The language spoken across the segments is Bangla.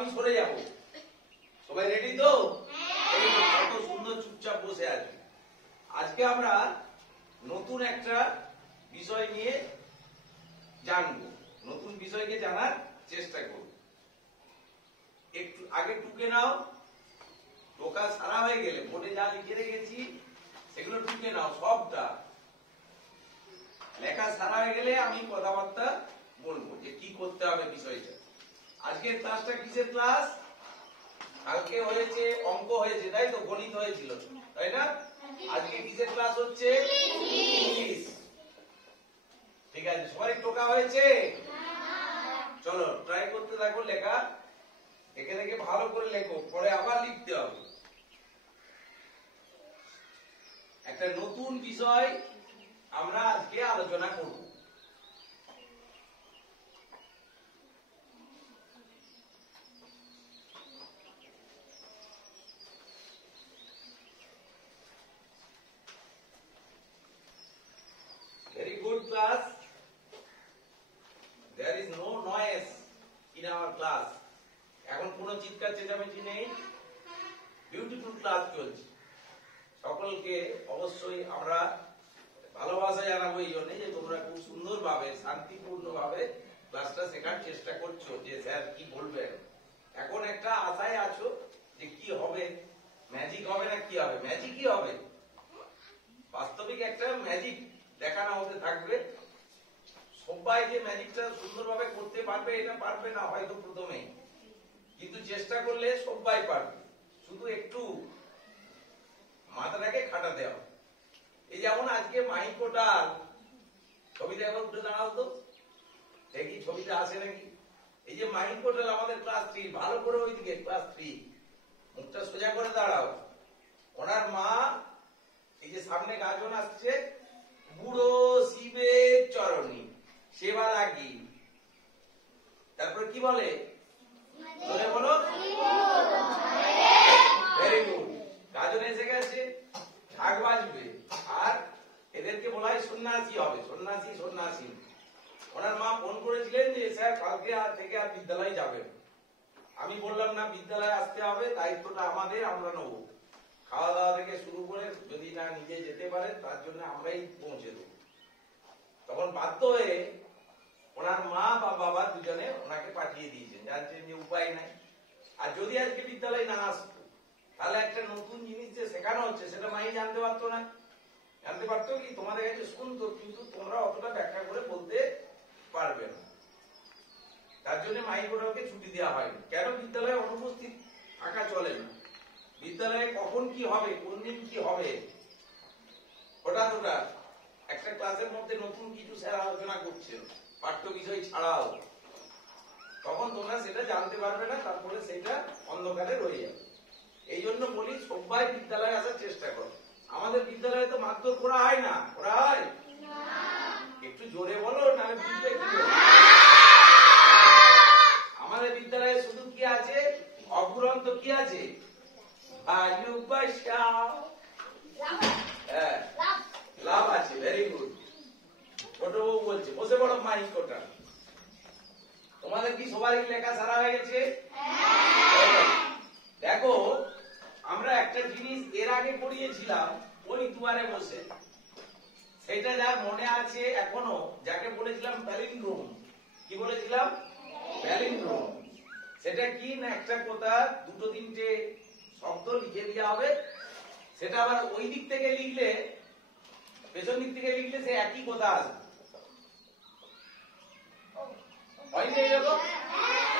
আমি সরে যাব। সবাই রেডি তো? কত সুন্দর চুপচাপ বসে আছে। আজকে আমরা নতুন একটা বিষয় নিয়ে জানবো, নতুন বিষয়কে জানার চেষ্টা করব। একটু আগে টুকে নাও, টোকা সারা হয়ে গেলে বোর্ডে যা লিখে রেখেছি সেগুলো টুকে নাও। সবটা লেখা সারা হয়ে গেলে আমি কথাবার্তা বলবো যে কি করতে হবে বিষয়টা। আজকের ক্লাসটা কিসের ক্লাস? কালকে হয়েছে অঙ্ক হয়েছে, তাই তো? গণিত হয়েছিল, তাই না? আজকে কিসের ক্লাস হচ্ছে? ইংলিশ। ঠিক আছে, সবাই টোকা হয়েছে? চলো ট্রাই করতে থাকো লেখা, দেখে দেখে ভালো করে লেখো, পরে আবার লিখতে হবে। একটা নতুন বিষয় আমরা আজকে আলোচনা করব। Very good class. There is no noise in our class. এখন কোনো চিৎকার চেঁচামেচি নেই, বিউটিফুল ক্লাস চলছে। সকলকে অবশ্যই আমরা ভালোবাসা জানাবো এই জন্য যে তোমরা খুব সুন্দরভাবে শান্তিপূর্ণভাবে ক্লাসটা শেখার চেষ্টা করছো, যে স্যার কি বলবেন। এখন একটা আশায় আছো যে কি হবে, ম্যাজিক হবে না কি হবে? ম্যাজিকই হবে, বাস্তবিক একটা ম্যাজিক দেখানো হতে থাকবে। সবাই যে ম্যাজিকটা সুন্দরভাবে করতে পারবে এটা পারবে না হয়তো প্রথমে, কিন্তু চেষ্টা করলে সবাই পারবে, শুধু একটু মাথাটাকে খাটাতে হবে। এই যেমন আজকে মাইক্রোটাল ছবিটা একবার উঠে দাঁড়াও তো দেখি ছবিটা আসে নাকি। এই যে মাইক্রোটাল আমাদের ক্লাস 3, ভালো করে ওইদিকে ক্লাস 3 মুখটা সোজা করে দাঁড়াও। ওনার মা এই যে সামনে গাজন আসছে, বুড়ো শিবের চরণী সেবা লাগি, তারপরে কি বলে বলো? Very good. গাজন এসে গেছে, ঢাক বাজবে, আর এদেরকে বলা হয় সন্ন্যাসী হবে, সন্ন্যাসী সন্ন্যাসী। ওনার মা ফোন করেছিলেন যে স্যার কালকে থেকে আর বিদ্যালয়ে যাবেন। আমি বললাম না, বিদ্যালয়ে আসতে হবে, দায়িত্বটা আমাদের, আমরা নেবো। খাওয়া দাওয়া থেকে শুরু করে যদি না নিজে যেতে পারেন তার জন্য আমরাই পৌঁছে দেবো। তখন বাধ্য হয়ে ওনার মা বা বাবা দুজনে ওনাকে পাঠিয়ে দিয়েছেন, জানছেন যে উপায় নাই। আর যদি আজকে বিদ্যালয়ে না আসতো তাহলে একটা নতুন জিনিস যে শেখানো হচ্ছে সেটা মাই জানতে পারতো না। জানতে পারতো কি, তোমাদের কাছে শুনতো, কিন্তু তোমরা অতটা ব্যাখ্যা করে বলতে পারবে না। তার জন্য মাইক্রোটালকে ছুটি দেওয়া হয়নি। কেন? বিদ্যালয়ে অনুপস্থিত থাকা চলে না। বিদ্যালয়ে কখন কি হবে, কোন দিন কি হবে, হঠাৎ হঠাৎ একটা ক্লাসের মধ্যে নতুন কিছু স্যার আলোচনা করছেন পাঠ্য বিষয় ছাড়াও, তখন তোমরা সেটা জানতে পারবে না, তারপরে সেটা অন্ধকারে রয়ে যাবে। এই জন্য বলি সবাই বিদ্যালয়ে আসার চেষ্টা করো। আমাদের বিদ্যালয়ে তো মারধর করা হয় না, করা হয়? একটু জোরে বলো, নাহলে বুঝবে কি করে। আমাদের বিদ্যালয়ে শুধু কি আছে? অফুরন্ত কি আছে? ভালোবাসা, লাভ আছে। Very good. ছোট বউ বলছে বসে পড়ো মাইক্রোটা। তোমাদের কি সবারই লেখা সারা হয়ে গেছে? দেখো, আমরা একটা জিনিস এর আগে পড়িয়েছিলাম ওই দুয়ারে বসে, সেটা যার মনে আছে এখনো, যাকে বলেছিলাম প্যালিন্ড্রোম। কি বলেছিলাম? প্যালিন্ড্রোম। সেটা কি না, একটা কথা দুটো তিনটে শব্দ লিখে দেওয়া হবে, সেটা আবার ওই দিক থেকে লিখলে, পেছন দিক থেকে লিখলে সে একই কথা আসবে। হয়নি এরকম?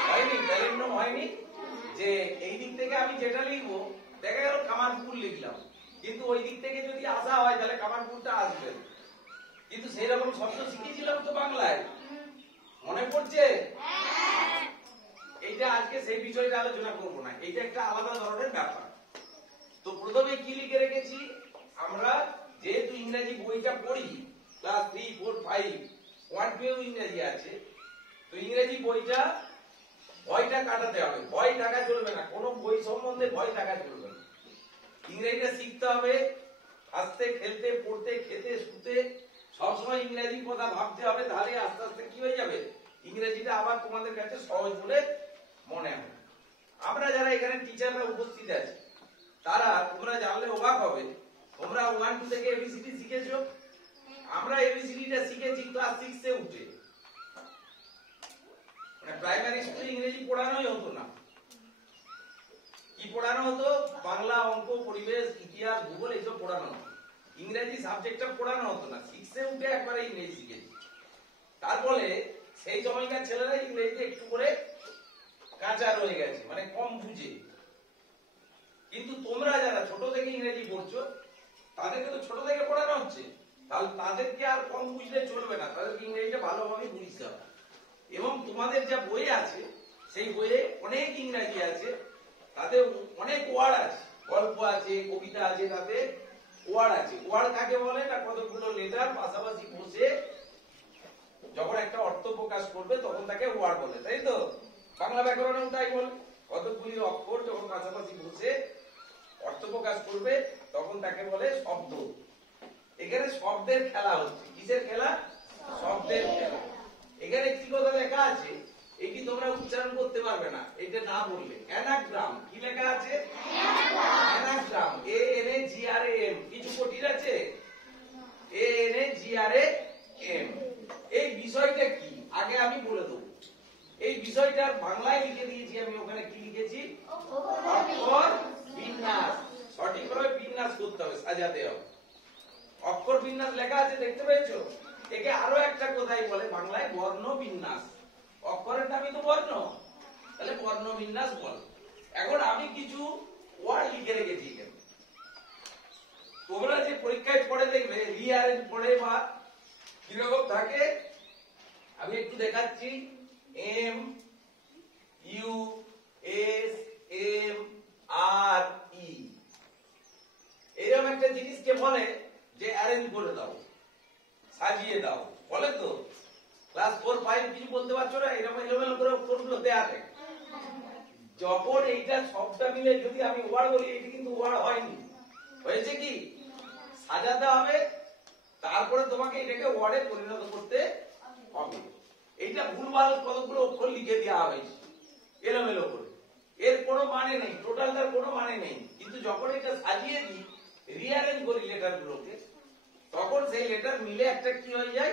হয়নি? প্যালিন্ড্রোম হয়নি? যে এই দিক থেকে আমি যেটা লিখবো, দেখা গেল কামারপুকুর লিখলাম, কিন্তু ওই দিক থেকে যদি আসা হয় তাহলে কামারপুকুরটা আসবে। কিন্তু সেই রকম শব্দ শিখেছিলাম তো বাংলায়, মনে পড়ছে? এইটা আজকে সেই বিষয়টা আলোচনা করব না, এইটা একটা আলাদা ধরনের ব্যাপার। তো প্রথমে কি লিখে রেখেছি আমরা, যেহেতু ইংরেজি বইটা পড়ি ক্লাস 3, 4, 5, 1, 2 ইংরেজি আছে, তো ইংরেজি বইটা ভয়টা কাটাতে হবে। ভয় থাকা চলবে না, কোন বই সম্বন্ধে ভয় থাকা চলবে না। ইংরেজিটা শিখতে হবে, হাসতে খেলতে পড়তে খেতে শুতে সবসময় ইংরেজির কথা ভাবতে হবে, তাহলে আস্তে আস্তে কি হয়ে যাবে, ইংরেজিটা আবার তোমাদের কাছে সহজ বলে মনে হবে। আমরা যারা এখানে টিচাররা উপস্থিত আছি তারা তোমরা জানলে অবাক হবে, তোমরা 1 2 থেকে এবিসিডি শিখেছো। আমরা এবিসিডিটা শিখেছি ক্লাস 6 এ উঠে, মানে প্রাইমারি স্কুলে ইংরেজি পড়ানোই হতো না। কি পড়ানো হতো? বাংলা, অঙ্ক, পরিবেশ, ইতিহাস, ভূগোল এইসব পড়ানো হতো। ইংরেজি সাবজেক্টটা পড়ানো হতো না। 6 এ উঠে একবারে ইংরেজি শিখেছি। তারপরে সেই সময়কার ছেলেরা ইংরেজিতে একটু করে কাঁচা রয়ে গেছে, মানে কম বুঝে। কিন্তু তোমরা যারা ছোট থেকে ইংরেজি পড়ছো তাদেরকে তো ছোট থেকে পড়ানো হচ্ছে, তাহলে তাদেরকে আর কম বুঝলে চলবে না, তাদেরকে ইংরেজিটা ভালোভাবে বুঝতে হবে। এবং তোমাদের যা বই আছে সেই বইয়ে অনেক ইংরেজি আছে, তাতে অনেক ওয়ার্ড আছে, গল্প আছে, কবিতা আছে, তাতে ওয়ার্ড আছে। ওয়ার্ড কাকে বলে? না কতগুলো লেটার পাশাপাশি বসে যখন একটা অর্থ প্রকাশ করবে তখন তাকে ওয়ার্ড বলে, তাই তো? বাংলা ব্যাকরণেও তাই বলে, কতগুলি অক্ষর যখন পাশাপাশি বসে অর্থ প্রকাশ করবে তখন তাকে বলে শব্দ। এখানে শব্দের খেলা হচ্ছে। কিসের খেলা? শব্দের খেলা। এখানে কি কথা লেখা আছে এটি তোমরা উচ্চারণ করতে পারবে না এটা না বললে। অ্যানাগ্রাম। কি লেখা আছে? অ্যানাগ্রাম। ANAGRAM। কিছু কঠিন আছে? ANAGRAM। এই বিষয়টা কি আগে আমি বলে দেবো। এই বিষয়টা বাংলায় লিখে দিয়েছি আমি, ওখানে কি লিখেছি? অক্ষর বিন্যাস। সঠিকভাবে বিন্যাস করতে হবে, সাজাতে হবে। অক্ষর বিন্যাস লেখা আছে, দেখতে পেয়েছো? একে আরো একটা কথাই বলে বাংলায় বর্ণ বিন্যাস। অক্ষরের নামই তো বর্ণ, তাহলে বর্ণ বিন্যাস বল। এখন আমি কিছু ওয়ার্ড লিখে রেখেছি এখানে। তোমরা যে পরীক্ষায় পড়ে দেখবে রিঅ্যারেঞ্জ পড়ে বা কিরকম থাকে আমি একটু দেখাচ্ছি। MUSMRE এরকম একটা জিনিসকে বলে যে অ্যারেঞ্জ করে দাও, সাজিয়ে দাও, বলে তো? ক্লাস 4 5 কিছু বলতে পারছো না? এরকম এলোমেলো করে অক্ষরগুলো দেয়া থাকে। যখন এইটা সবটা মিলে যদি আমি ওয়ার্ড বলি, এটা কিন্তু ওয়ার্ড হয়নি। হয়েছে কি? সাজাতে হবে, তারপরে তোমাকে এটাকে ওয়ার্ডে পরিণত করতে হবে। এইটা ভুলভাল কতগুলো অক্ষর লিখে দেওয়া হয়েছে এলোমেলো করে, এর কোনো মানে নেই, টোটালটার কোনো মানে নেই। কিন্তু যখন এটা সাজিয়ে দিই, রিঅ্যারেঞ্জ করি লেটারগুলোকে, তখন সেই লেটার মিলে একটা কি হয়ে যায়?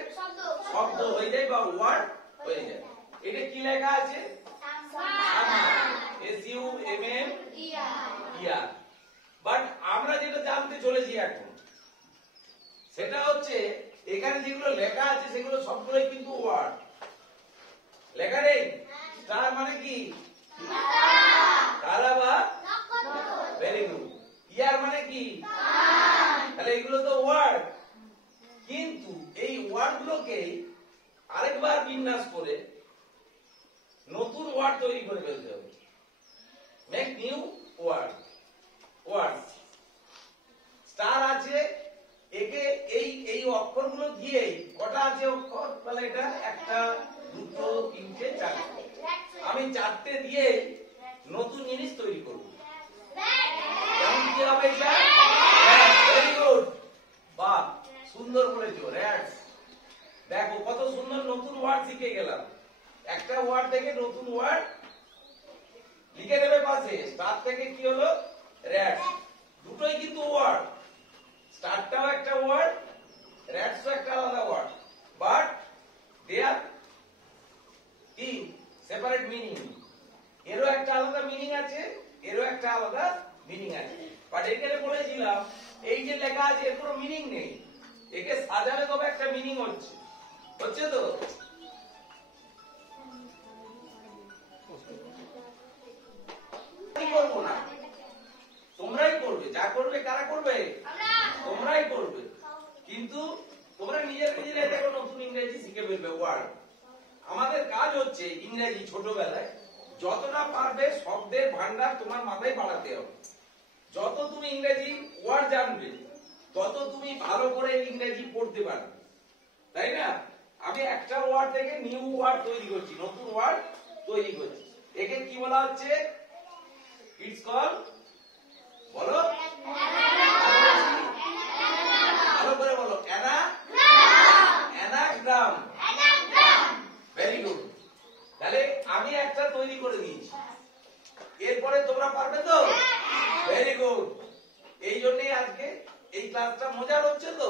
শব্দ হয়ে যায় বা ওয়ার্ড হয়ে যায়। এটা কি লেখা আছে? SUMMER। বাট আমরা যেটা জানতে চলেছি এখন সেটা হচ্ছে এখানে যেগুলো লেখা আছে সেগুলো সবগুলোই কিন্তু ওয়ার্ড। লেখা নেই। স্টার মানে কি? তারা বা ভেরি গুড। ইয়ার মানে কি? তাহলে এগুলো তো ওয়ার্ড। কিন্তু এই ওয়ার্ড গুলোকে আরেকবার বিন্যাস করে নতুন ওয়ার্ড তৈরি করে ফেলতে হবে। Make new word. Word star আছে, একে এই অক্ষরগুলো দিয়ে কটা আছে অক্ষর? তাহলে এটা একটা, দুটো, তিনটে, চারটে। আমি চারটে দিয়ে নতুন জিনিস তৈরি করব। যেমন কি হবে এটা? ভেরি গুড, বাহ, সুন্দর বলেছো, র‍্যাটস। দেখো কত সুন্দর নতুন ওয়ার্ড শিখে গেলাম। একটা ওয়ার্ড থেকে নতুন ওয়ার্ড লিখে দেবে পাশে। স্টার থেকে কি হলো? র‍্যাটস। দুটোই কিন্তু ওয়ার্ড। স্টারটাও একটা ওয়ার্ড, র‍্যাটসও একটা আলাদা ওয়ার্ড, বাট দে আর কি সেপারেট মিনিং। এরও একটা আলাদা মিনিং আছে, এরও একটা আলাদা মিনিং আছে। বাট এখানে বলেছিলাম এই যে লেখা আছে এর কোনো মিনিং নেই, একে সাজালে তবে একটা মিনিং হচ্ছে। হচ্ছে তো? করবো না, তোমরাই করবে। যা করবে কারা করবে? তোমরাই করবে। কিন্তু তোমরা নিজেরা দেখো নতুন ইংরেজি শিখে ফেলবে ওয়ার্ড। আমাদের কাজ হচ্ছে ইংরেজি ছোটবেলায় যতটা পারবে শব্দের ভান্ডার তোমার মাথায় বাড়াতে হবে। যত তুমি ইংরেজি ওয়ার্ড জানবে তত তুমি ভালো করে ইংরেজি পড়তে পারবে, তাই না? আমি একটা ওয়ার্ড থেকে নিউ ওয়ার্ড তৈরি করছি, নতুন ওয়ার্ড তৈরি করছি। একে কি বলা হচ্ছে? ইটস কল, বলো ভালো করে বলো, অ্যানাগ্রাম। Very good. তাহলে আমি একটা তৈরি করে দিয়েছি। এরপরে তোমরা পারবে তো? Very good. এই জন্যই আজকে এই ক্লাসটা মজার হচ্ছে তো?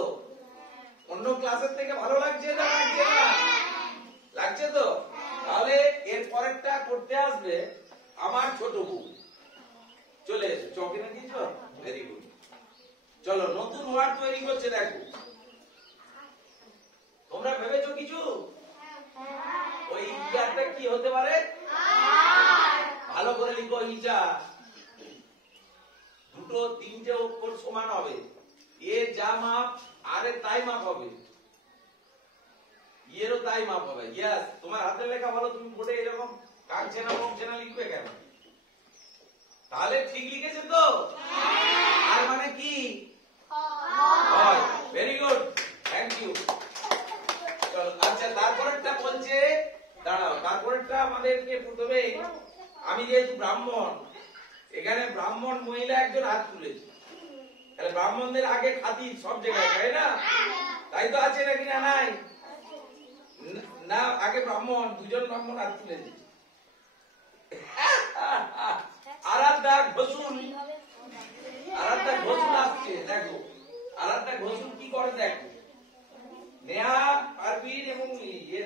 অন্য ক্লাসের থেকে ভালো লাগছে না লাগছে না? লাগছে তো? তাহলে এর পরেরটা করতে আসবে আমার ছোট বউ। চলে এসো, চক এনে দিয়েছো? Very good. চলো নতুন ওয়ার্ড তৈরি করছে, দেখো। তোমরা ভেবেছো কিছু? ওই ইয়ারটা কি হতে পারে? ভালো করে লিখো। ইটা দুটো তিনটে অক্ষর সমান হবে, এর যা মাপ আর এর তাই মাপ হবে, এরও তাই মাপ হবে। ইয়েস, তোমার হাতের লেখা ভালো, তুমি বোর্ডে এরকম কাটছে না বকছে না লিখবে কেন? তাহলে ঠিক লিখেছে তো? আর মানে কি? হয়। Very good, thank you. আচ্ছা, তারপরেরটা বলছে, দাঁড়াও, তারপরেরটা আমাদেরকে প্রথমে, আমি যেহেতু ব্রাহ্মণ, এখানে ব্রাহ্মণ মহিলা একজন হাত তুলেছে, তাহলে ব্রাহ্মণদের আগে খাতির সব জায়গায়, তাই না? তাই তো আছে নাকি না? নাই না, আগে ব্রাহ্মণ, দুজন ব্রাহ্মণ হাত তুলেছে। আরাধ্যা ঘোষুল, আরাধ্যা ঘোষুল আসছে, দেখো আরাধ্যা ঘোষুল কি করে দেখো। নেহা পারবিন এবং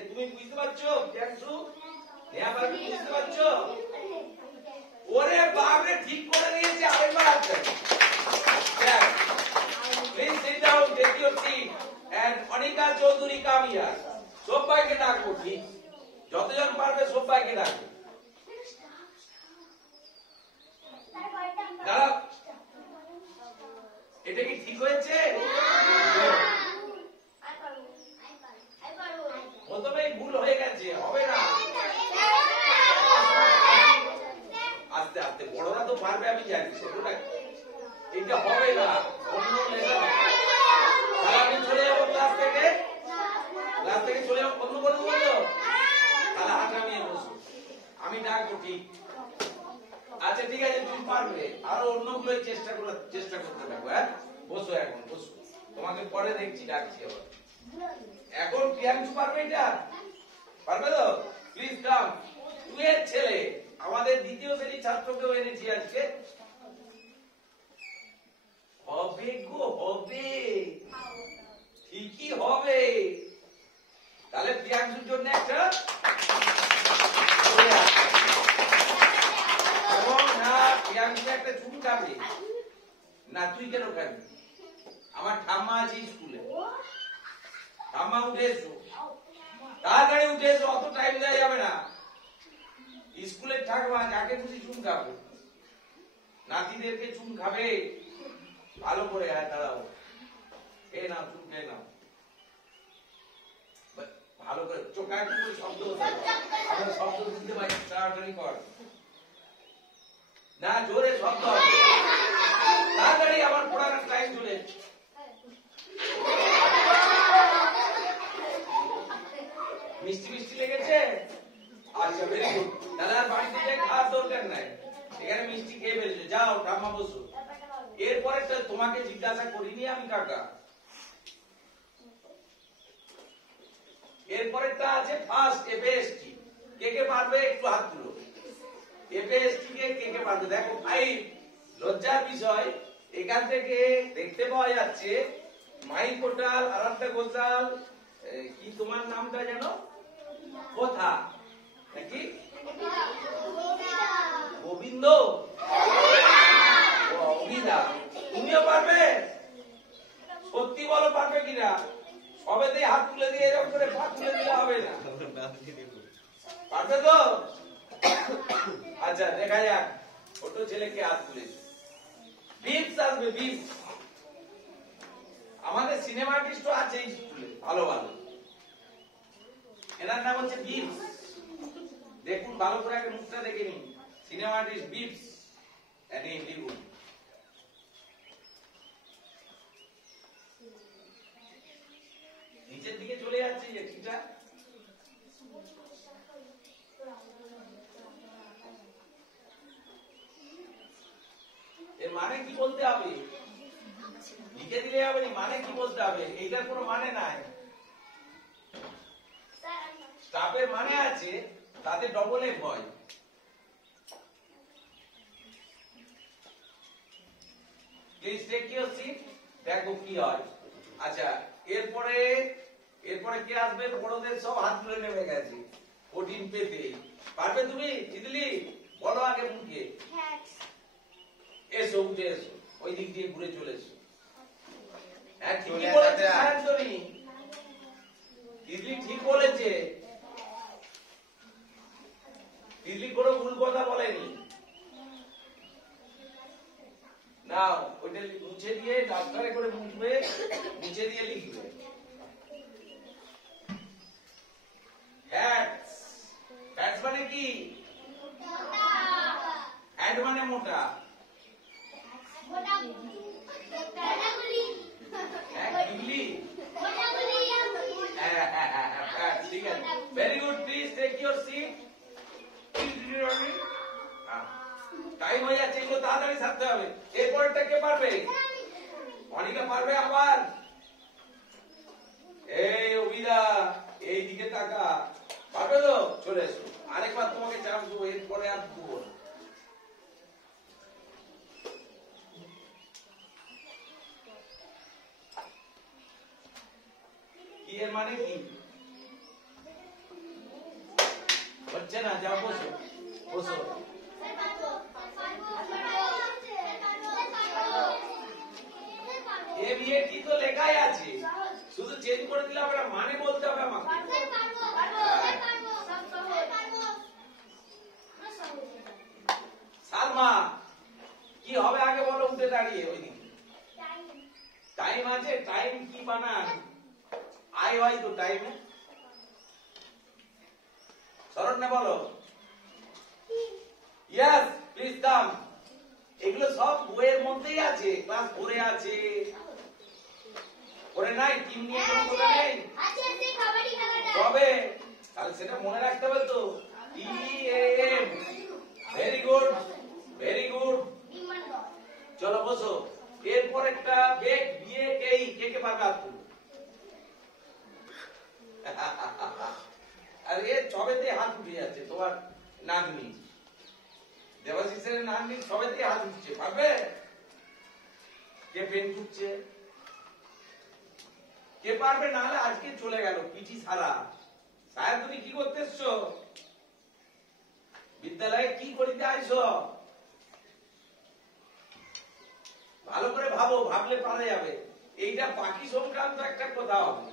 তুমি বুঝতে পারছো? নেহা পারবিন বুঝতে পারছো? ওরে বাপরে, ঠিক করে নিয়েছে, আরেকবার আসছে। Please sit down, take your seat, and Anika Chowdhury come here. সবাইকে ডাকবো, ঠিক যতজন পারবে সবাইকে ডাকবো। দাঁড়াও, এটা কি ঠিক হয়েছে? প্রথমেই ভুল হয়ে গেছে, হবে না। আস্তে আস্তে, বড়রা তো পারবে, আমি জানি, সেটা এটা হবে না। অন্য লেখা আমি চলে যাবো ক্লাস থেকে চলে যাবো, অন্য করে বললো, তাহলে হাত নামিয়ে বসো, আমি ডাকবো, ঠিক। আচ্ছা ঠিক আছে, তুমি পারবে, আরো অন্যগুলোই চেষ্টা করতে থাকো। হ্যাঁ, বসো, এখন বসো, তোমাকে পরে দেখছি, ডাকছি আবার। এখন প্রিয়াংশু পারবে? এটা পারবে তো? Please come. তুই এর ছেলে, আমাদের দ্বিতীয় শ্রেণীর ছাত্রকেও এনেছি আজকে। হবে গো, হবে, ঠিকই হবে। তাহলে প্রিয়াংশুর জন্য একটা, এবং না প্রিয়াংশু একটা চুন খাবে না, তুই কেন খাবি? আমার ঠাম্মা আছে স্কুলে, ঠাম্মা উঠে এসো, তাড়াতাড়ি উঠে এসো, অত টাইম দেওয়া যাবে না। স্কুলের ঠাকুমা যাকে খুশি চুন খাবে, নাতিদেরকে চুন খাবে ভালো করে। হ্যাঁ, দাঁড়াও, খেয়ে নাও, চুন খেয়ে নাও ভালো করে, চোখা একটু শব্দ আমরা শব্দ দিতে পারি, তাড়াতাড়ি কর না, জোরে শব্দ হবে, তাড়াতাড়ি, আমার পড়ানোর টাইম চলে। মিষ্টি মিষ্টি লেগেছে? আচ্ছা, ভেরি গুড। তাহলে আর বাড়িতে যাই খাওয়ার দরকার নাই, এখানে মিষ্টি খেয়ে ফেলেছে। যাও, ঠাম্মা বসো। এরপরে তোমাকে জিজ্ঞাসা করিনি আমি, কাকা। এরপরেরটা আছে ফার্স্ট এফএসটি। কে কে পারবে একটু হাত তুলো। এফএসটি কে কে পারবে? দেখো ভাই, লজ্জার বিষয়, এখান থেকে দেখতে পাওয়া যাচ্ছে মাই কোটাল, আরাধ্যা ঘোষাল, কি তোমার নামটা জানো? কথা নাকি? গোবিন্দ, অভিদা, তুমিও পারবে? সত্যি বলো, পারবে কিনা? সবেতেই হাত তুলে দিয়ে এরকম করে হাত তুলে দিলে হবে না, পারবে তো? আচ্ছা, দেখা যাক ছোট ছেলেকে হাত তুলেছে। বিপস আসবে, বিপস। আমাদের সিনেমা আর্টিস্ট আছে স্কুলে, ভালো ভালো, এনার নাম হচ্ছে বিপস। দেখুন ভালো করে, আগে মুখটা দেখে নিন। সিনেমা আর্টিস্ট বিপস, লিখুন। নিচের দিকে চলে যাচ্ছে যে ঠিকটা, এর মানে কি বলতে হবে? লিখে দিলে হবে না, মানে কি বলতে হবে? এইটার কোনো মানে নাই। স্টাফের মানে আছে, তাতে ডবল এফ হয়। প্লিজ টেক ইউর সিট, দেখো কি হয়। আচ্ছা, এরপরে কে আসবে? বড়দের সব হাত তুলে নেমে গেছে কঠিন পেতে। পারবে তুমি তিতলি? বলো আগে মুখে। এসো, উঠে এসো, ওই দিক দিয়ে ঘুরে চলে এসো। হ্যাঁ, ঠিকই বলেছে সায়ন্তনী, তিতলি ঠিক বলেছে, তিতলি কোনো ভুল কথা বলেনি। না, ওইটা মুছে দিয়ে ডাক্তারে করে মুছবে, মুছে দিয়ে লিখবে। হ্যাটস, হ্যাটস মানে কি? হ্যাট মানে মোটা। ঠিক আছে, very good, please take your seat. Time হয়ে যাচ্ছে, এগুলো তাড়াতাড়ি ছাড়তে হবে। এরপরটা কে পারবে? অনিকা পারবে আবার? এই অভিদা, এই দিকে তাকা, পারবে তো? চলে এসো, আরেকবার তোমাকে চান্স দেবো, এরপরে আর দেবো না। কি এর মানে কি? হচ্ছে না, যাও বসো, বসো। এবিএটি তো লেখাই আছে, শুধু চেঞ্জ করে দিলে হবে না, মানে বলতে হবে আমাকে। সালমা, কি হবে আগে বলো, উঠে দাঁড়িয়ে। ওই দিকে টাইম আছে, টাইম কি বানান? আই হয় তো টাইমে। শরণ্যা বলো। Yes, please come. এগুলো সব বইয়ের মধ্যেই আছে, ক্লাস 4 এ আছে। পড়ে নাই? টিম নিয়ে কোনো কথা নেই? তবে তাহলে সেটা মনে রাখতে হবে তো। EAM, very good, very good. চলো বসো। এরপর একটা বেক, BAKE, কে কে পারবে আপনি? আর এ সবেতে হাত উঠে যাচ্ছে, তোমার নাতনি দেবাশিসের নাতনি সবেতে হাত উঠছে, পারবে? কে পেন খুঁজছে? কে পারবে? নাহলে আজকে চলে গেল পিটি সারা। সাহেব তুমি কি করতে এসছো? বিদ্যালয়ে কি করিতে আইছো? ভালো করে ভাবো, ভাবলে পারা যাবে। এইটা পাখি সংক্রান্ত একটা কথা হবে।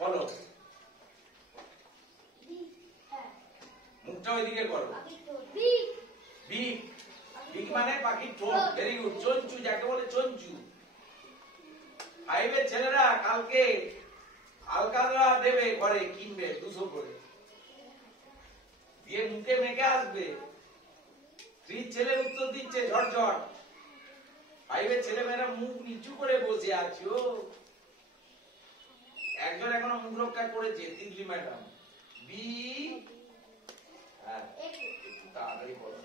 বলো, মুখটা ওইদিকে করো। বিগ, বিগ মানে পাখির ঠোঁট। Very good. চঞ্চু, যাকে বলে চঞ্চু। ফাইভের ছেলেরা কালকে আলকাতরা দেবে, ঘরে কিনবে 200 করে দিয়ে, মুখে মেখে আসবে। 3 ছেলের উত্তর দিচ্ছে ঝটঝট। ফাইভের ছেলেমেয়েরা মুখ নিচু করে বসে আছো। একজন এখনো মুখ রক্ষা করেছে, তিতলি ম্যাডাম। বি, তাড়াতাড়ি বলো।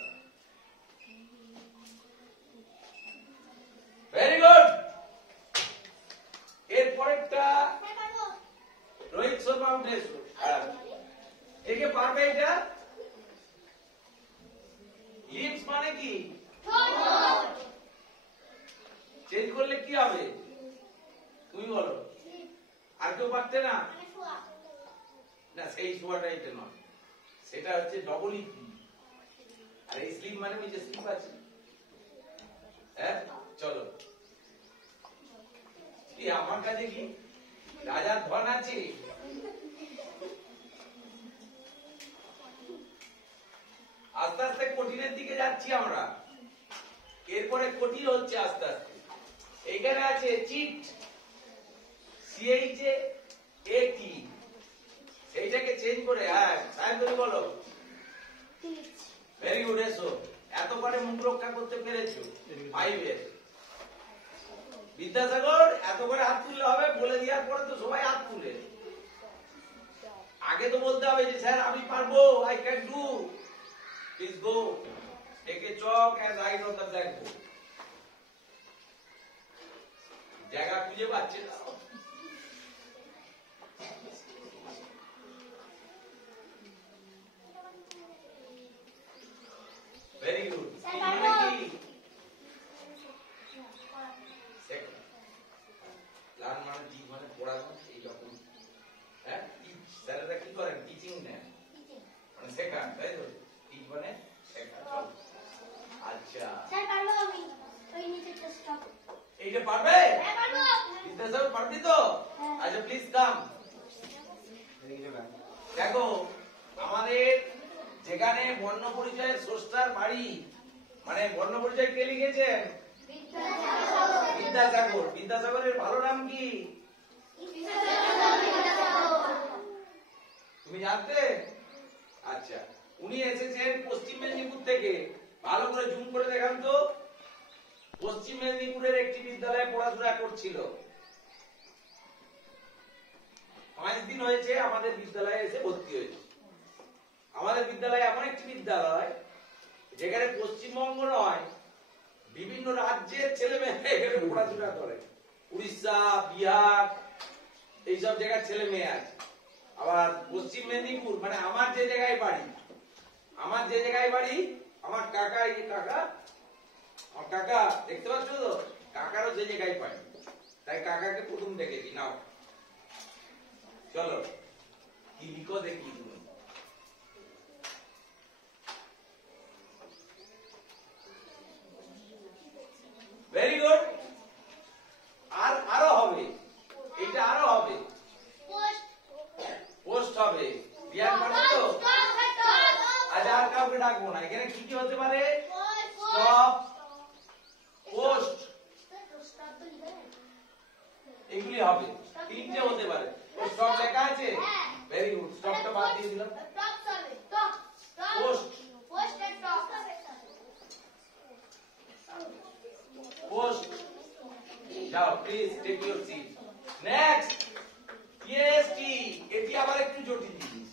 Very good. এরপরেরটা রোহিত শর্মা, উঠে এসো। কে পারবে এটা? লিপস মানে কি? চেঞ্জ করলে কি হবে তুমি বলো? আর কেউ পারতে না? না, সেই শোয়াটা এটা নয়, সেটা হচ্ছে ডবল ই। আর এই স্লিপ মানে ওই যে স্লিপ আছে। হ্যাঁ, চলো। কি আমার কাছে কি রাজার ধন আছে? আস্তে আস্তে কঠিনের দিকে যাচ্ছি আমরা। এরপরে কঠিন হচ্ছে আস্তে আস্তে। এইখানে আছে চিট, CHAT, সেইটাকে চেঞ্জ করে। হ্যাঁ, সাহেব তুমি বলো। Very good. এসো, এত করে মুখ রক্ষা করতে পেরেছো। 5 এর বিদ্যাসাগর, এত করে হাত তুললে হবে? বলে দেওয়ার পরে তো সবাই হাত তুলে। আগে তো বলতে হবে যে স্যার আমি পারবো, I can do. Please go, take a chalk and write on the blackboard. জায়গা খুঁজে পাচ্ছে না। Very good. লার্ন মানে টিচ মানে পড়ানো, এইরকম। হ্যাঁ, স্যারেরা কি করেন? টিচিং নেন, মানে শেখান, তাই তো? টিচ মানে শেখা। চল, আচ্ছা স্যার পারবো আমি ওই নিচেটা স্টপ। এইটা পারবে? হ্যাঁ পারবো। বিদ্যাসাগর পারবি তো? আচ্ছা প্লিজ কাম। দেখো আমাদের যেখানে বর্ণ পরিচয়ের স্রষ্টার বাড়ি, মানে বর্ণ পরিচয় কে লিখেছেন? বিদ্যাসাগর। বিদ্যাসাগরের ভালো নাম কি? তুমি জানতে? আচ্ছা, উনি এসেছেন পশ্চিম মেদিনীপুর থেকে। ভালো করে জুম করে দেখান তো। পশ্চিম মেদিনীপুরের একটি বিদ্যালয়ে পড়াশোনা করছিল। 5 দিন হয়েছে আমাদের বিদ্যালয়ে এসে ভর্তি হয়েছে। আমাদের বিদ্যালয় এমন একটি বিদ্যালয় যেখানে পশ্চিমবঙ্গ নয়, বিভিন্ন রাজ্যের ছেলে মেয়েরা এখানে পড়াশোনা করে। উড়িষ্যা, বিহার, এইসব জায়গার ছেলে মেয়ে আছে। আবার পশ্চিম মেদিনীপুর মানে আমার যে জায়গায় বাড়ি, আমার কাকা, এই যে কাকা, আমার কাকা দেখতে পাচ্ছ তো, কাকারও যে জায়গায় বাড়ি, তাই কাকাকে প্রথম দেখেছি। নাও চলো কি লিখো দেখি তুমি। Very good. আরো হবে, এটা আরো হবে, পোস্ট হবে। বিয়ার পারো তো? আজ আর কাউকে ডাকবো না। এখানে কি কি হতে পারে? স্টপ, পোস্ট, এগুলি হবে। 3টে হতে পারে। স্টপ লেখা আছে? ভেরি গুড, স্টপটা বাদ দিয়ে দিলাম। Post, post. যাও please take your seat. Next, PST. এটি আবার একটু জটিল জিনিস,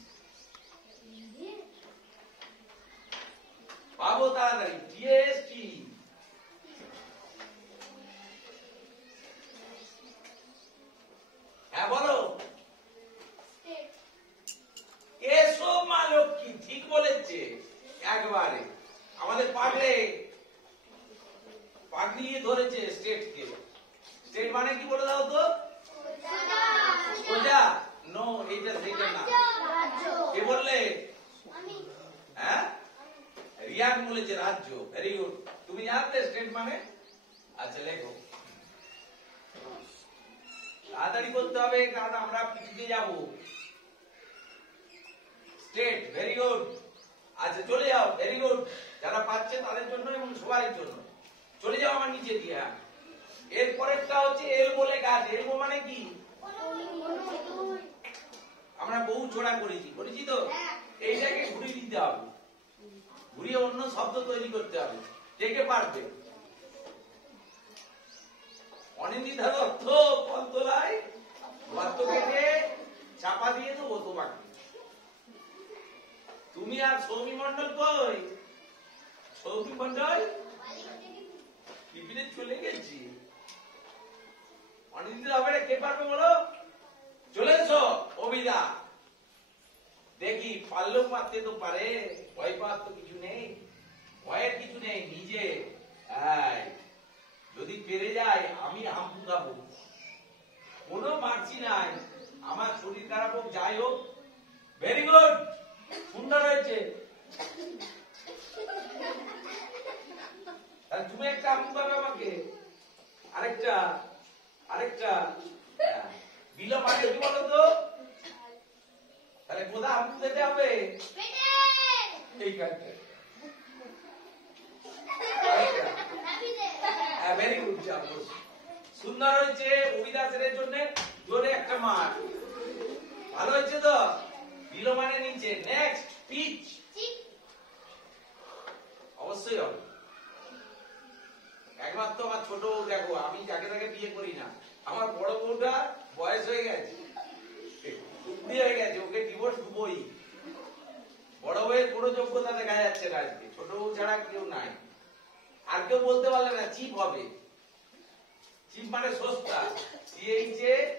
ভাবো তাড়াতাড়ি। পিএসটি হ্যাঁ বলো। এসো মা লক্ষ্মী, ঠিক বলেছে একবারে। আমাদের পাগড়ি ধরেছে স্টেটকে। স্টেট মানে কি বলে দাও তো? সোজা? নো, এইটা সেটা না। কে বললে? হ্যাঁ, রিয়ান বলেছে রাজ্য। Very good. তুমি জানতে স্টেট মানে? আচ্ছা লেখো, তাড়াতাড়ি করতে হবে কারণ আমরা পিছিয়ে যাব। State, very good. আচ্ছা চলে যাও, ভেরি গুড। যারা পাচ্ছে তাদের জন্য এবং সবার জন্য চলে যাও আমার নিচে দিয়ে। এর পরেরটা হচ্ছে এলবো লেখা আছে। এলবো মানে কি? আমরা বহু ছোড়া করেছি তো? এইটাকে ঘুরিয়ে দিতে হবে, ঘুরিয়ে অন্য শব্দ তৈরি করতে হবে। কে পারবে? অনিন্দিতা দত্ত পন্তলায় গর্ত কেটে চাপা দিয়ে দেবো তোমাকে। তুমি আর সৌমি মন্ডল কই? সৌমি মন্ডল টিফিনে চলে গেছি। অনিন্দিতা হবে কে পারবে বলো? চলে এসো অভিদা। দেখি পারলেও পারতে তো পারে, ভয় পাওয়ার তো কিছু নেই, ভয়ের কিছু নেই। নিজে যদি পেরে যায় আমি হাম্পু খাবো, কোনো মারছি নাই। আমার শরীর খারাপ হোক যাই হোক। ভেরি গুড, সুন্দর হয়েছে। তুমি একটা হাম্পু খাবে আমাকে, আরেকটা বিলো মানে কি বলো তো? তাহলে কোথায় হাম্পু খেতে হবে? এইখানটা। ভেরি গুড, সুন্দর হয়েছে। অভিদাসের জন্য জোরে একটা মার। ভালো হয়েছে তো? বিলো মানে নিচে। Next, pitch. অবশ্যই হবে। একমাত্র আমার ছোট বউ, দেখো আমি যাকে তাকে বিয়ে করি না। আমার বড় বউটা বয়স হয়ে গেছে, হয়ে গেছে, ওকে ডিভোর্স দেবই। বড় বউয়ের কোনো যোগ্যতা দেখা যাচ্ছে না আজকে। ছোট বউ ছাড়া কেউ নাই। আর কেউ বলতে পারলে না চিপ হবে। চিপ মানে সস্তা। CHAP।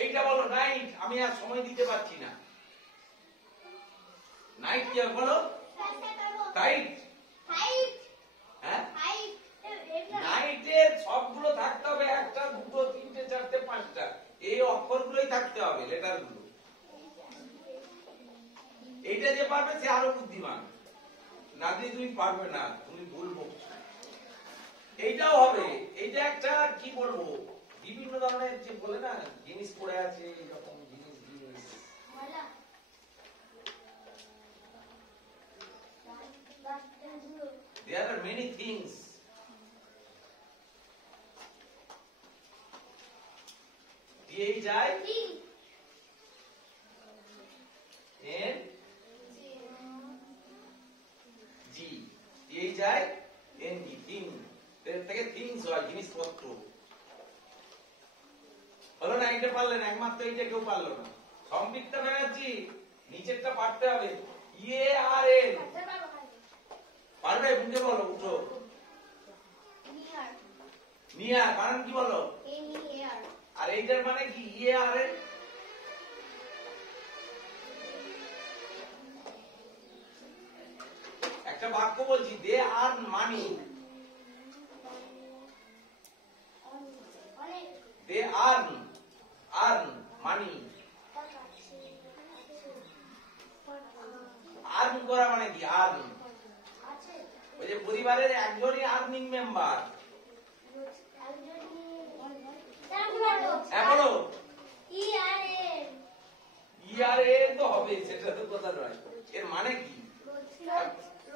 এইটা বলো নাইট। আমি আর সময় দিতে পারছি না। নাইট কি হবে বলো? টাইট। হ্যাঁ, নাইটের সবগুলো থাকতে হবে, একটা দুটো তিনটে চারটে পাঁচটা, এই অক্ষরগুলোই থাকতে হবে, লেটারগুলো। এইটা যে পারবে সে আরো বুদ্ধিমান, না দিয়ে তুমি পারবে না, তুমি ভুল বকছো। এইটাও হবে, এইটা একটা কি বলবো, বিভিন্ন ধরনের যে বলে না জিনিস পড়ে আছে, এইরকম জিনিস জিনিস। There are many things. দিয়েই যায় এন জি, দিয়েই যায় এন জি, থিং। এর থেকে থিংস হয় জিনিসপত্র। হলো না? এটা পারলেন, একমাত্র এইটা কেউ পারলো না। সম্পৃক্তা ব্যানার্জি নিচেরটা পারতে হবে। ইয়ে আর এন পারবে? বুঝে বলো, উঠো। নিয়ার কারণ কি বলো? আর এইটার মানে কি? ইয়ে আর এন। একটা বাক্য বলছি, দে আর মানি, দে আর্ন মানি। আর্ন করা মানে কি? আর্ন, ওই যে পরিবারের একজনই আর্নিং মেম্বার। হ্যাঁ বলো। ইয়ারে তো হবে, সেটা তো কথা নয়। এর মানে কি?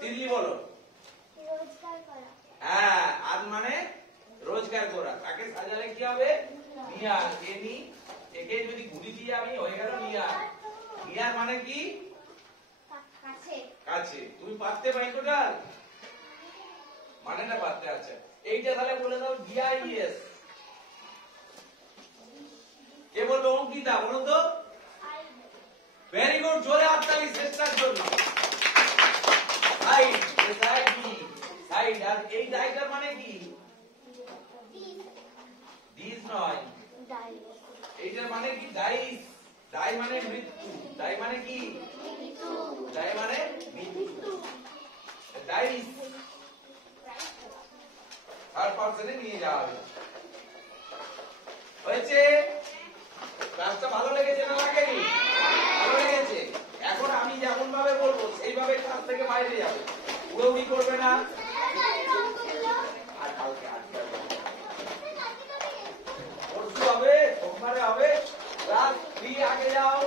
দিল্লি বলো। হ্যাঁ, আর মানে রোজগার করা। তাকে সাজালে কি হবে? নিয়ার। এনি, একে যদি ঘুরি দিয়ে আমি হয়ে গেল নিয়ার। নিয়ার মানে কি? কাছে। তুমি পারতে বাক্যটা মানেটা পারতে আছে। এইটা তাহলে বলে দাও ডিআইএস। কে বলবো? অঙ্কিতা বলো তো। ভেরি গুড, জোরে হাততালি চেষ্টার জন্য। সাইড, সাইড কি? সাইড। আর এই ডাইটার মানে কি? দিস নয়, এইটার মানে কি? ডাইস। ডাই মানে মৃত্যু। ডাই মানে কি? ডাই মানে মৃত্যু। ডাইস থার্ড পারসনে নিয়ে যাওয়া হবে। হয়েছে? ক্লাসটা ভালো লেগেছে না লাগেনি? ভালো লেগেছে। এখন আমি যেমন ভাবে বলবো সেইভাবে ক্লাস থেকে বাইরে যাবে, উড়ৌড়ি করবে না। আর কালকে পরশু হবে, সোমবারে হবে। ক্লাস 3 আগে যাও।